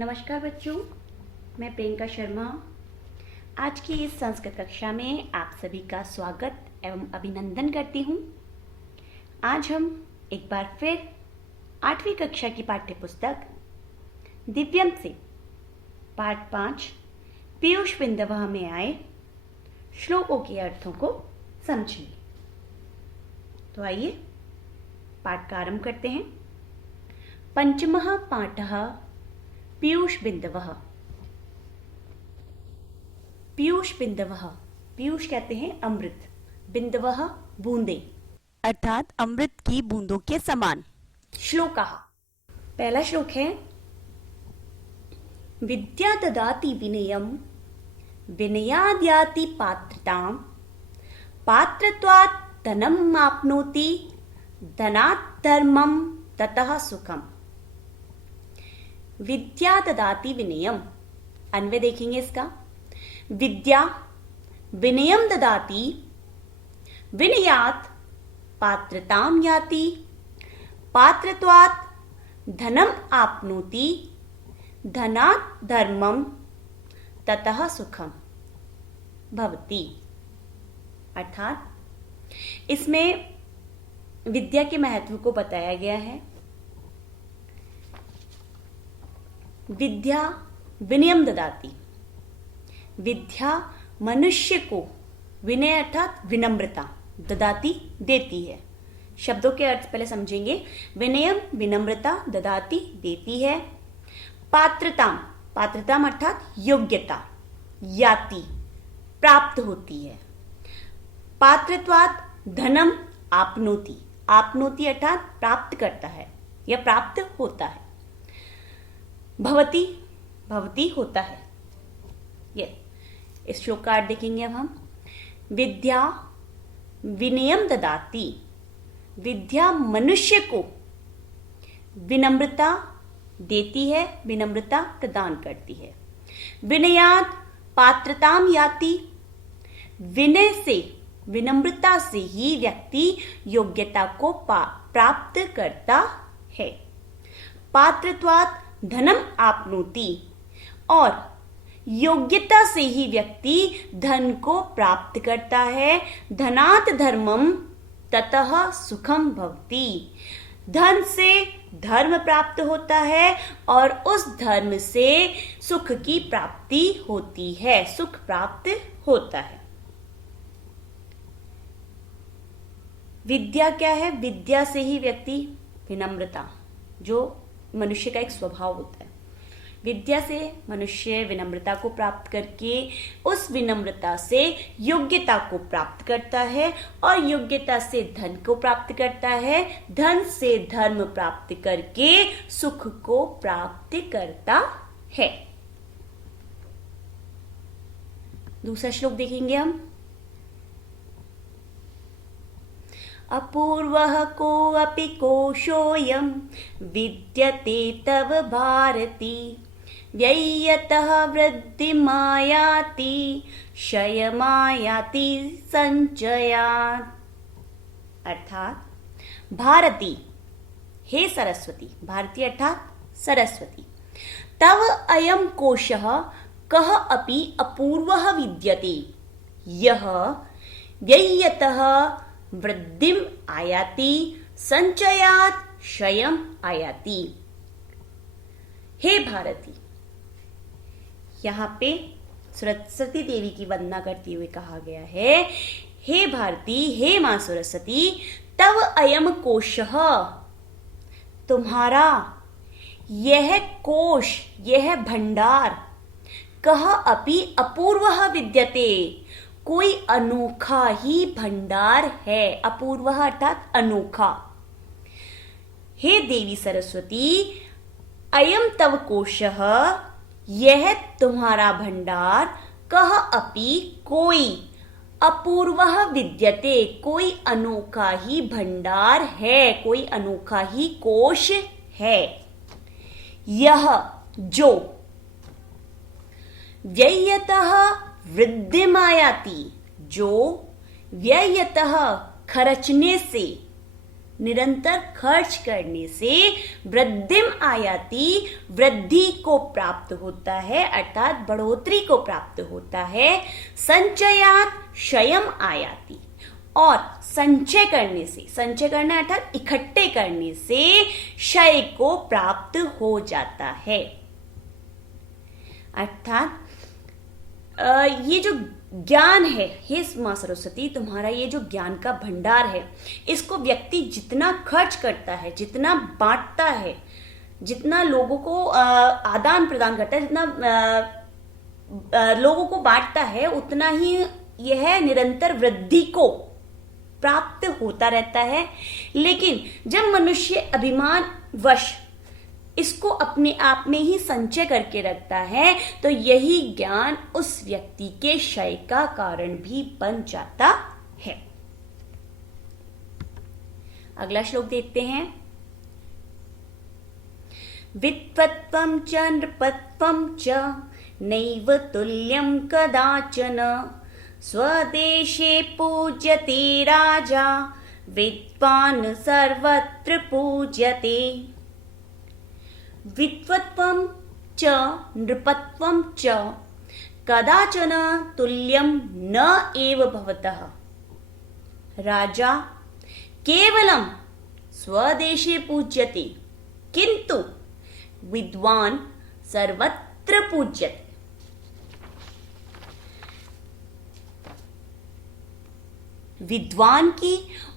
नमस्कार बच्चों, मैं प्रियंका शर्मा। आज की इस संस्कृत कक्षा में आप सभी का स्वागत एवं अभिनंदन करती हूँ। आज हम एक बार फिर 8वीं कक्षा की पाठ्य पुस्तक दिव्यम से पाठ 5 पीयूष बिंदवः में आए श्लोकों के अर्थों को समझेंगे। तो आइए पाठ का आरंभ करते हैं। पंचमः पाठः पीयूष बिंदवः। पीयूष बिंदवः, पीयूष कहते हैं अमृत, बिंदवः बूंदे, अर्थात अमृत की बूंदों के समान। श्लोकः, पहला श्लोक है विद्या ददाति विनयम विनयाद्याति पात्रताम पात्रत्वात् धनम आप्नोति धनात् धर्मम ततः सुखम। विद्या ददाति विनयम, अन्वय देखेंगे इसका। विद्या विनयम ददाति, विनयात् पात्रताम याति, पात्रत्वात् धनम आप्नोति धनात् धर्मम ततः सुखम भवति। अर्थात इसमें विद्या के महत्व को बताया गया है। विद्या विनयम ददाति, विद्या मनुष्य को, विनय अर्थात विनम्रता, ददाति देती है। शब्दों के अर्थ पहले समझेंगे। विनयम विनम्रता, ददाति देती है। पात्रताम, पात्रताम अर्थात योग्यता, याति प्राप्त होती है। पात्रत्वात् धनम आप्नोति, आप्नोति अर्थात प्राप्त करता है या प्राप्त होता है। भवति, भवति होता है। ये इस श्लोक का अर्थ देखेंगे अब हम। विद्या विनयम ददाति, विद्या मनुष्य को विनम्रता देती है, विनम्रता प्रदान करती है। विनयात् पात्रताम याति, विनय से, विनम्रता से ही व्यक्ति योग्यता को प्राप्त करता है। पात्रत्वात् धनम आप्नोति, और योग्यता से ही व्यक्ति धन को प्राप्त करता है। धनात् धर्मम ततः सुखम भवति, धन से धर्म प्राप्त होता है और उस धर्म से सुख की प्राप्ति होती है, सुख प्राप्त होता है। विद्या क्या है? विद्या से ही व्यक्ति, विनम्रता जो मनुष्य का एक स्वभाव होता है, विद्या से मनुष्य विनम्रता को प्राप्त करके उस विनम्रता से योग्यता को प्राप्त करता है और योग्यता से धन को प्राप्त करता है, धन से धर्म प्राप्त करके सुख को प्राप्त करता है। दूसरा श्लोक देखेंगे हम। अपूर्वः कोऽपि कोशोऽयं विद्यते तव भारती व्ययतः वृद्धिमायाति क्षयमायाति संचयात्। अर्थात भारती, हे सरस्वती, भारती अर्थात सरस्वती, तव अयं कोशः कः अपि अपूर्वः विद्यते यः व्ययतः वृद्धिम आयाति संचयात् क्षयम आयाति। हे भारती, यहाँ पे सरस्वती देवी की वंदना करते हुए कहा गया है, हे भारती, हे मां सरस्वती, तव अयम कोशः, तुम्हारा यह कोश, यह भंडार, कः अपि अपूर्वः विद्यते, कोई अनोखा ही भंडार है। अपूर्व अर्थात अनोखा। हे देवी सरस्वती, अयम तव कोशः, यह तुम्हारा भंडार, कः अपि कोई, अपूर्वः विद्यते, कोई अनोखा ही भंडार है, कोई अनोखा ही कोश है। यह जो व्ययतः वृद्धिमायाति, जो व्ययतः खर्चने से, निरंतर खर्च करने से वृद्धिम आयाति, वृद्धि को प्राप्त होता है, अर्थात बढ़ोतरी को प्राप्त होता है। संचयात क्षयम आयाति, और संचय करने से, संचय करना अर्थात इकट्ठे करने से क्षय को प्राप्त हो जाता है। अर्थात ये जो ज्ञान है, हे मां सरस्वती, तुम्हारा ये जो ज्ञान का भंडार है, इसको व्यक्ति जितना खर्च करता है, जितना बांटता है, जितना लोगों को आदान प्रदान करता है, जितना लोगों को बांटता है, उतना ही यह निरंतर वृद्धि को प्राप्त होता रहता है। लेकिन जब मनुष्य अभिमान वश इसको अपने आप में ही संचय करके रखता है, तो यही ज्ञान उस व्यक्ति के क्षय का कारण भी बन जाता है। अगला श्लोक देखते हैं। वित्वत्वं च नृपत्वं च नैव तुल्यं कदाचन, स्वदेशे पूज्यते राजा, विद्वान् सर्वत्र पूज्यते। वित्वत्वं च नृपत्वं च कदाचन तुल्यं न एव भवतः। राजा केवलं स्वदेशे पूज्यते, किंतु विद्वान् सर्वत्र पूज्यते। विद्वान की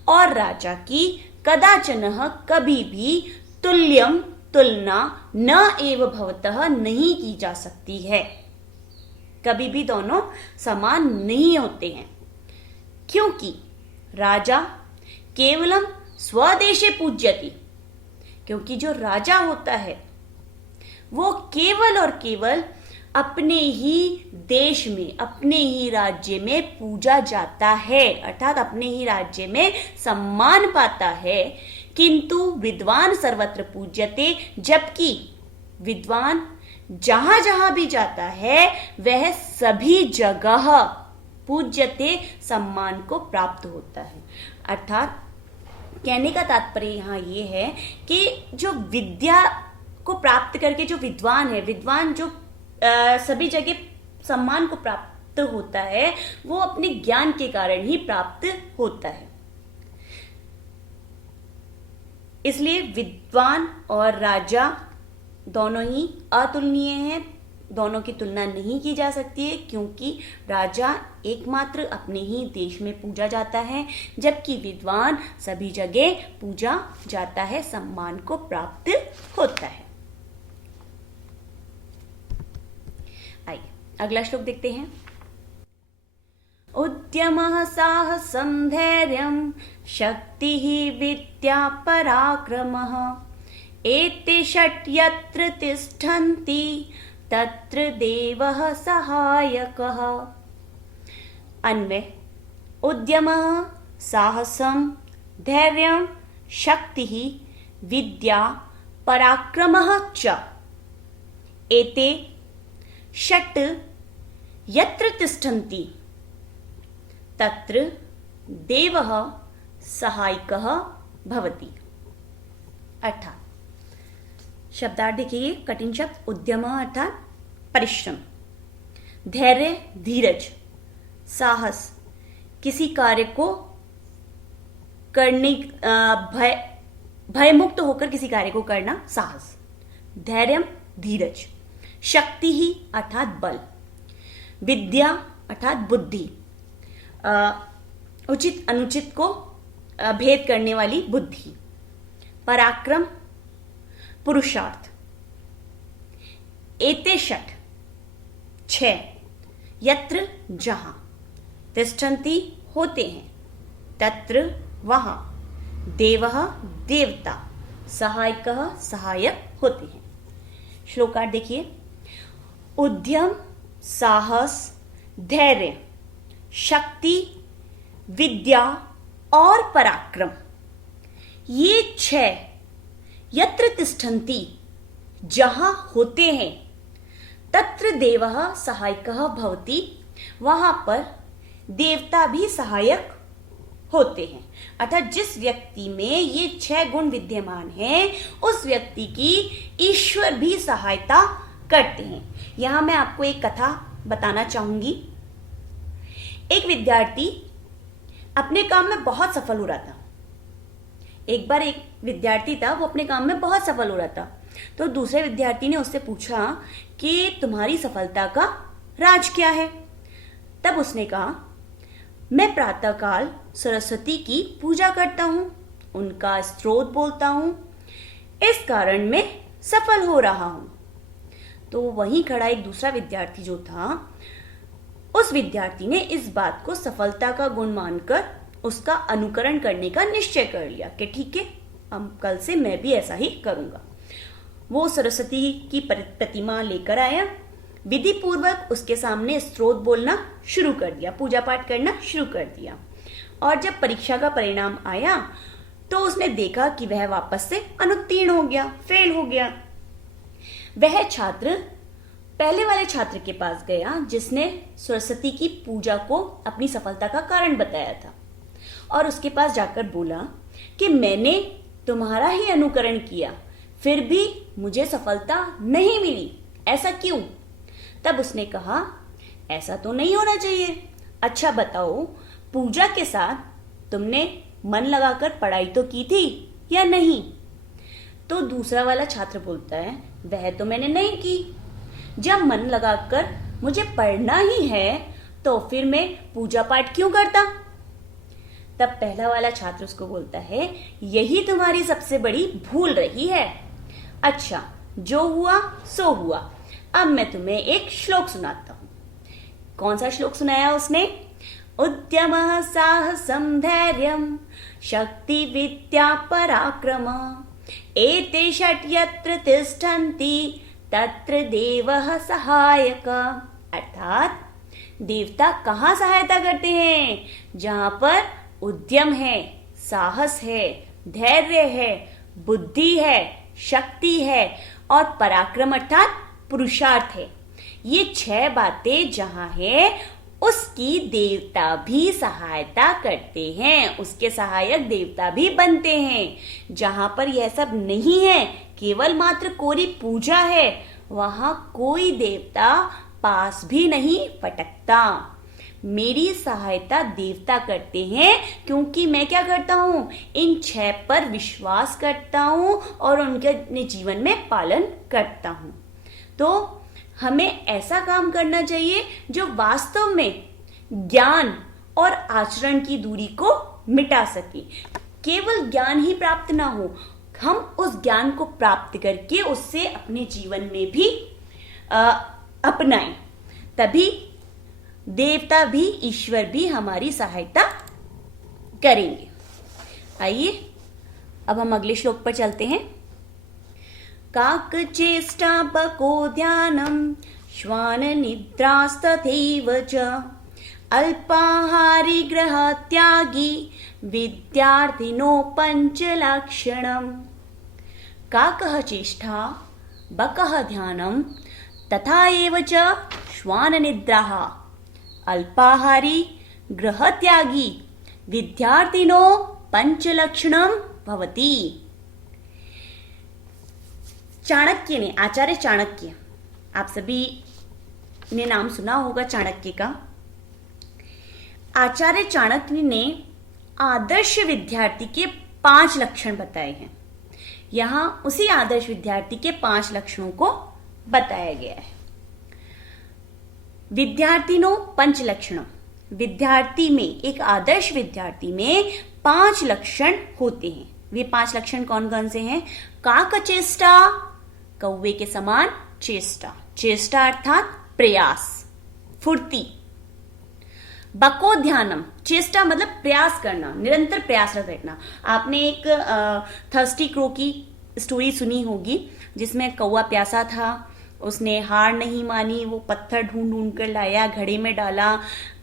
और राजा की कदाचन कभी भी तुल्यम, तुलना, न एव भवतः नहीं की जा सकती है। कभी भी दोनों समान नहीं होते हैं, क्योंकि राजा केवलम स्वदेशे पूज्यति, क्योंकि जो राजा होता है वो केवल और केवल अपने ही देश में, अपने ही राज्य में पूजा जाता है, अर्थात अपने ही राज्य में सम्मान पाता है। किंतु विद्वान सर्वत्र पूज्यते, जबकि विद्वान जहां जहां भी जाता है वह सभी जगह पूज्यते, सम्मान को प्राप्त होता है। अर्थात कहने का तात्पर्य यहाँ ये है कि जो विद्या को प्राप्त करके जो विद्वान है, विद्वान जो सभी जगह सम्मान को प्राप्त होता है, वो अपने ज्ञान के कारण ही प्राप्त होता है। इसलिए विद्वान और राजा दोनों ही अतुलनीय हैं, दोनों की तुलना नहीं की जा सकती है, क्योंकि राजा एकमात्र अपने ही देश में पूजा जाता है, जबकि विद्वान सभी जगह पूजा जाता है, सम्मान को प्राप्त होता है। आइए अगला श्लोक देखते हैं। उद्यमः साहसं धैर्यं शक्तिः विद्या पराक्रमः, एते षट् यत्र तिष्ठन्ति तत्र देवः सहायकः। अन्वय। उद्यमः साहसं धैर्यं शक्तिः विद्या पराक्रमः च, एते षट् यत्र तिष्ठन्ति तत्र देवः सहायकः भवति। अर्थात शब्दार्थ देखिए, कठिन शब्द उद्यम अर्थात परिश्रम, धैर्य धीरज, साहस किसी कार्य को करने, भयमुक्त होकर किसी कार्य को करना साहस, धैर्य धीरज, शक्ति ही अर्थात बल, विद्या अर्थात बुद्धि, उचित अनुचित को भेद करने वाली बुद्धि, पराक्रम पुरुषार्थ। एते षट् छह, यत्र जहां, तिष्ठन्ति होते हैं, तत्र वहां, देवः देवता, सहायकः सहायक होते हैं। श्लोकार्थ देखिए। उद्यम साहस धैर्य शक्ति विद्या और पराक्रम, ये छह यत्र तिष्ठन्ति जहां होते हैं, तत्र देवः सहायकः भवति, वहां पर देवता भी सहायक होते हैं। अर्थात जिस व्यक्ति में ये 6 गुण विद्यमान हैं, उस व्यक्ति की ईश्वर भी सहायता करते हैं। यहां मैं आपको एक कथा बताना चाहूंगी। एक विद्यार्थी अपने काम में बहुत सफल हो रहा था। एक बार एक विद्यार्थी था, वो अपने काम में बहुत सफल हो रहा था। तो दूसरे विद्यार्थी ने उससे पूछा कि तुम्हारी सफलता का राज क्या है? तब उसने कहा, मैं प्रातःकाल सरस्वती की पूजा करता हूं, उनका स्तोत्र बोलता हूं, इस कारण मैं सफल हो रहा हूं। तो वहीं खड़ा एक दूसरा विद्यार्थी जो था, उस विद्यार्थी ने इस बात को सफलता का गुण मानकर उसका अनुकरण करने का निश्चय कर लिया कि ठीक है, अब कल से मैं भी ऐसा ही करूंगा। वो सरस्वती की प्रतिमा लेकर आया, विधि पूर्वक उसके सामने स्तोत्र बोलना शुरू कर दिया, पूजा पाठ करना शुरू कर दिया। और जब परीक्षा का परिणाम आया तो उसने देखा कि वह वापस से अनुत्तीर्ण हो गया, फेल हो गया। वह छात्र पहले वाले छात्र के पास गया जिसने सरस्वती की पूजा को अपनी सफलता का कारण बताया था, और उसके पास जाकर बोला कि मैंने तुम्हारा ही अनुकरण किया, फिर भी मुझे सफलता नहीं मिली, ऐसा क्यों? तब उसने कहा, ऐसा तो नहीं होना चाहिए। अच्छा बताओ, पूजा के साथ तुमने मन लगाकर पढ़ाई तो की थी या नहीं? तो दूसरा वाला छात्र बोलता है, वह तो मैंने नहीं की। जब मन लगाकर मुझे पढ़ना ही है तो फिर मैं पूजा पाठ क्यों करता? तब पहला वाला छात्र उसको बोलता है, यही तुम्हारी सबसे बड़ी भूल रही है। अच्छा, जो हुआ सो हुआ। अब मैं तुम्हें एक श्लोक सुनाता हूं। कौन सा श्लोक सुनाया उसने? उद्यमः साहसं धैर्यं शक्ति विद्या पराक्रम एते षट् यत्र तिष्ठन्ति तत्र देवः सहायक। अर्थात देवता कहाँ सहायता करते हैं? जहां पर उद्यम है, साहस है, धैर्य है, बुद्धि है, शक्ति है और पराक्रम अर्थात पुरुषार्थ है। ये 6 बातें जहां है, उसकी देवता भी सहायता करते हैं, उसके सहायक देवता भी बनते हैं। जहां पर यह सब नहीं है, केवल मात्र कोरी पूजा है, वहां कोई देवता पास भी नहीं फटकता। मेरी सहायता देवता करते हैं क्योंकि मैं क्या करता हूं? इन 6 पर विश्वास करता हूं और उनके अपने जीवन में पालन करता हूं। तो हमें ऐसा काम करना चाहिए जो वास्तव में ज्ञान और आचरण की दूरी को मिटा सके। केवल ज्ञान ही प्राप्त ना हो, हम उस ज्ञान को प्राप्त करके उससे अपने जीवन में भी अपनाएं, तभी देवता भी, ईश्वर भी हमारी सहायता करेंगे। आइए अब हम अगले श्लोक पर चलते हैं। काक चेष्टा बको ध्यानम श्वान निद्रास्तथैव च अल्पाहारी ग्रह त्यागी विद्यार्थिनो पंचलक्षणम। काकः चेष्टा बकः ध्यानम तथा एव च श्वान निद्राः अल्पाहारी ग्रह त्यागी विद्यार्थिनो पंचलक्षणम भवति। चाणक्य ने, आचार्य चाणक्य, आप सभी ने नाम सुना होगा चाणक्य का। आचार्य चाणक्य ने आदर्श विद्यार्थी के 5 लक्षण बताए हैं। यहां उसी आदर्श विद्यार्थी के 5 लक्षणों को बताया गया है। विद्यार्थिनो पंच लक्षणम, विद्यार्थी में, एक आदर्श विद्यार्थी में 5 लक्षण होते हैं। वे 5 लक्षण कौन कौन से हैं? काक चेष्टा, कौवे के समान चेष्टा, चेष्टा अर्थात प्रयास, फुर्ती। बको ध्यानम, चेष्टा मतलब प्रयास करना, निरंतर प्रयासरत रहना। आपने एक थर्स्टी क्रो की स्टोरी सुनी होगी, जिसमें कौवा प्यासा था, उसने हार नहीं मानी, वो पत्थर ढूंढ ढूंढ कर लाया, घड़े में डाला,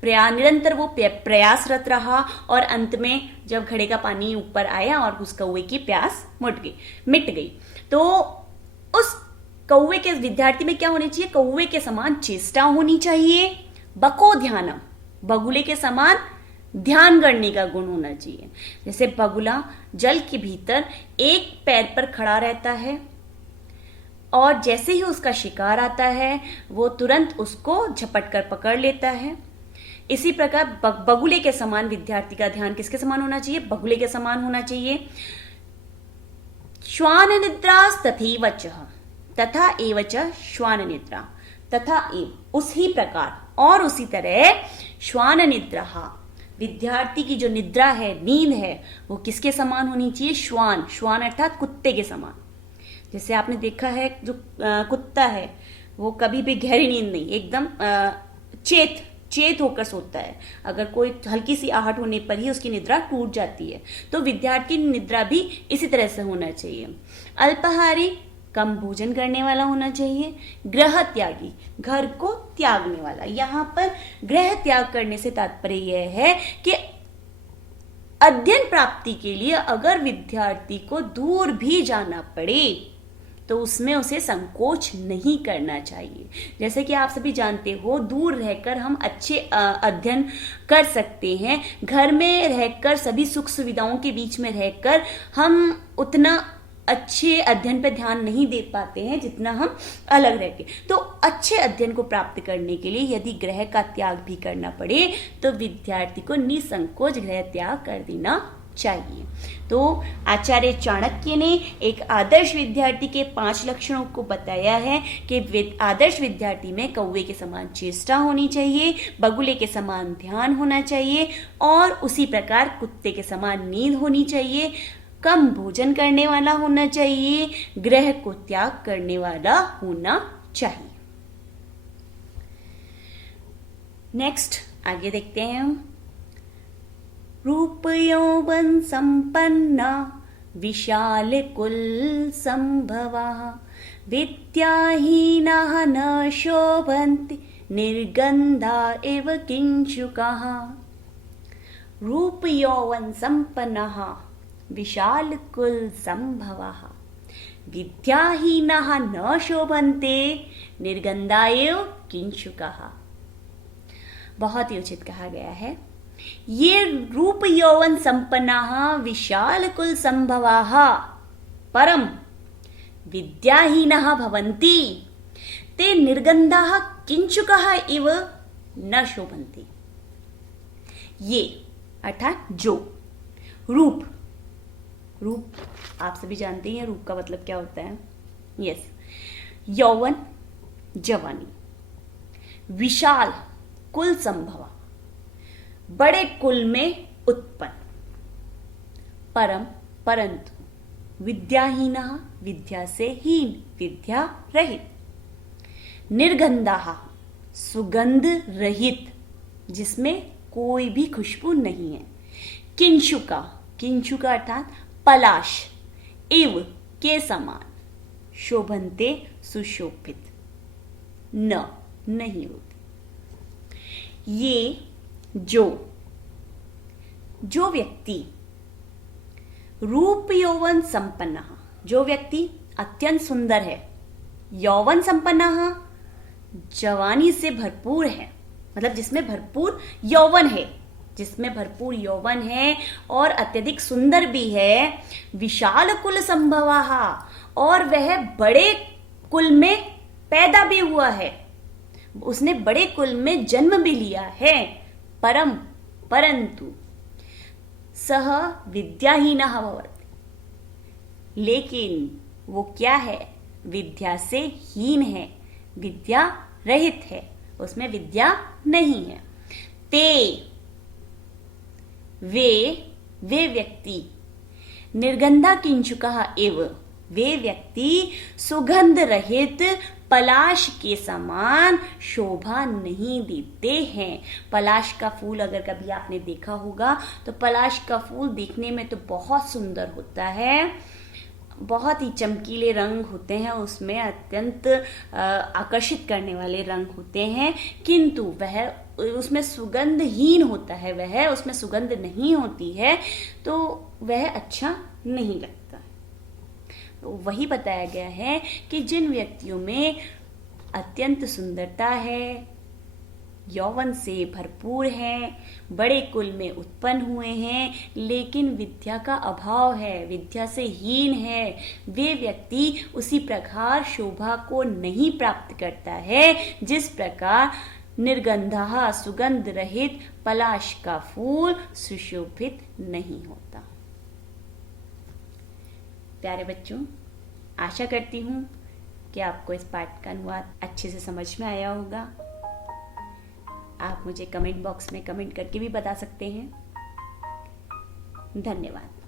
निरंतर वो प्रयासरत रहा और अंत में जब घड़े का पानी ऊपर आया और उस कौवे की प्यास मिट गई। तो उस कौवे के विद्यार्थी में क्या होनी चाहिए? कौवे के समान चेष्टा होनी चाहिए। बको ध्यानम, बगुले के समान ध्यान करने का गुण होना चाहिए। जैसे बगुला जल के भीतर एक पैर पर खड़ा रहता है और जैसे ही उसका शिकार आता है वो तुरंत उसको झपट कर पकड़ लेता है। इसी प्रकार बगुले के समान विद्यार्थी का ध्यान किसके समान होना चाहिए? बगुले के समान होना चाहिए। श्वान निद्रास तथैव च, तथा एव च श्वान निद्रा, तथा एव उसी प्रकार और उसी तरह श्वान निद्रा, विद्यार्थी की जो निद्रा है, नींद है, वो किसके समान होनी चाहिए? श्वान, श्वान अर्थात कुत्ते के समान। जैसे आपने देखा है जो कुत्ता है वो कभी भी गहरी नींद नहीं, एकदम चेत होकर सोता है। अगर कोई हल्की सी आहट होने पर ही उसकी निद्रा टूट जाती है। तो विद्यार्थी की निद्रा भी इसी तरह से होना चाहिए। अल्पाहारी, कम भोजन करने वाला होना चाहिए। गृह त्यागी, घर को त्यागने वाला। यहाँ पर गृह त्याग करने से तात्पर्य यह है कि अध्ययन प्राप्ति के लिए अगर विद्यार्थी को दूर भी जाना पड़े तो उसमें उसे संकोच नहीं करना चाहिए। जैसे कि आप सभी जानते हो, दूर रहकर हम अच्छे अध्ययन कर सकते हैं। घर में रहकर सभी सुख सुविधाओं के बीच में रहकर हम उतना अच्छे अध्ययन पर ध्यान नहीं दे पाते हैं जितना हम अलग रह के। तो अच्छे अध्ययन को प्राप्त करने के लिए यदि गृह का त्याग भी करना पड़े तो विद्यार्थी को निसंकोच गृह त्याग कर देना चाहिए। तो आचार्य चाणक्य ने एक आदर्श विद्यार्थी के 5 लक्षणों को बताया है कि आदर्श विद्यार्थी में कौवे के समान चेष्टा होनी चाहिए, बगुले के समान ध्यान होना चाहिए और उसी प्रकार कुत्ते के समान नींद होनी चाहिए, कम भोजन करने वाला होना चाहिए, गृह को त्याग करने वाला होना चाहिए। नेक्स्ट आगे देखते हैं हम। रूप यौवन संपन्ना विशाल कुल संभवा, विद्याहीनाः न शोभन्ति निर्गन्धा एव किंशुकाः। रूप यौवन संपन्नाः विशाल कुल संभवाः, विद्याहीनाः न शोभन्ते निर्गन्धा एव किंशुकाः। बहुत ही उचित कहा गया है। ये रूप यौवन संपन्नाः विशाल कुल संभवाः परम विद्याहीनाः भवन्ति ते निर्गन्धाः किंचुकाः इव न शोभन्ति। ये अर्थात जो रूप आप सभी जानते हैं रूप का मतलब क्या होता है। यस, यौवन जवानी, विशाल कुल संभवा बड़े कुल में उत्पन्न, परम परंतु, विद्याहीना विद्या से हीन विद्या रहित, निर्गंधाः सुगंध रहित जिसमें कोई भी खुशबू नहीं है, किंशुका अर्थात पलाश, इव के समान, शोभन्ते सुशोभित, नहीं होती। ये जो व्यक्ति रूप यौवन संपन्न, जो व्यक्ति अत्यंत सुंदर है, यौवन संपन्न जवानी से भरपूर है, मतलब जिसमें भरपूर यौवन है और अत्यधिक सुंदर भी है, विशाल कुल संभवाः और वह बड़े कुल में पैदा भी हुआ है, उसने बड़े कुल में जन्म भी लिया है, परंतु सह विद्याहीनः भवति, लेकिन वो क्या है? विद्या से हीन है, विद्या रहित है, उसमें विद्या नहीं है। ते वे व्यक्ति निर्गंधा किंचुकाः एव, वे व्यक्ति सुगंध रहित पलाश के समान शोभा नहीं देते हैं। पलाश का फूल अगर कभी आपने देखा होगा तो पलाश का फूल देखने में तो बहुत सुंदर होता है, बहुत ही चमकीले रंग होते हैं, उसमें अत्यंत आकर्षित करने वाले रंग होते हैं, किंतु वह उसमें सुगंधहीन होता है, वह उसमें सुगंध नहीं होती है, तो वह अच्छा नहीं लगता। तो वही बताया गया है कि जिन व्यक्तियों में अत्यंत सुंदरता है, यौवन से भरपूर हैं, बड़े कुल में उत्पन्न हुए हैं, लेकिन विद्या का अभाव है, विद्या से हीन है। वे व्यक्ति उसी प्रकार शोभा को नहीं प्राप्त करता है जिस प्रकार निर्गंधा सुगंध रहित पलाश का फूल सुशोभित नहीं होता। प्यारे बच्चों, आशा करती हूँ कि आपको इस पाठ का अनुवाद अच्छे से समझ में आया होगा। आप मुझे कमेंट बॉक्स में कमेंट करके भी बता सकते हैं। धन्यवाद।